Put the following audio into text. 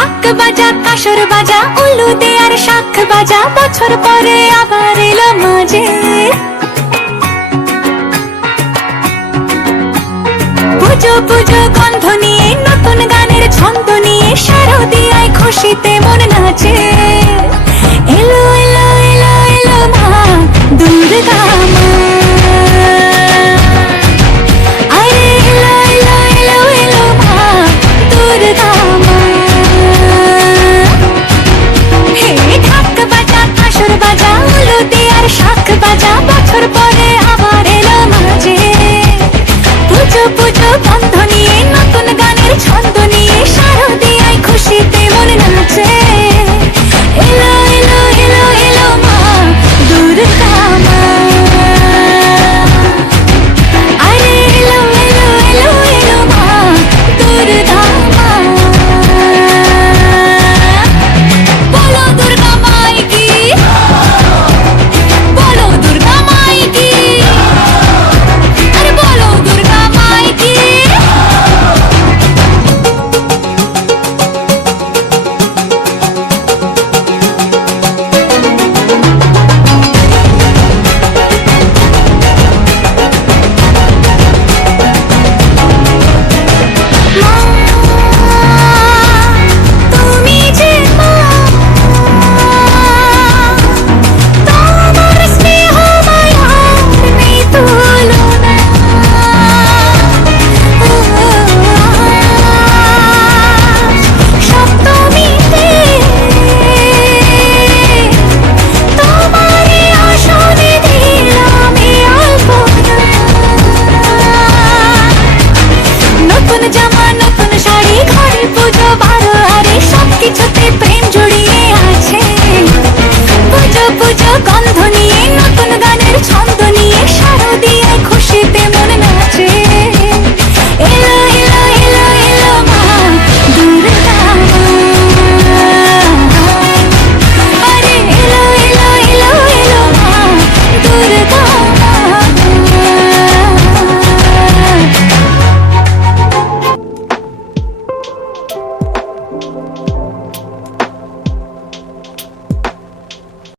ঢাক বাজা, কাসর বাজা উলু দে আর শাখ বাজা, বছর পরে আবার এলো মাঝে। পুজো পুজো, গন্ধ নিয়ে, নতুন গানের ছন্দ নিয়ে, শারদিয়ায় খুশিতে 傻个吧。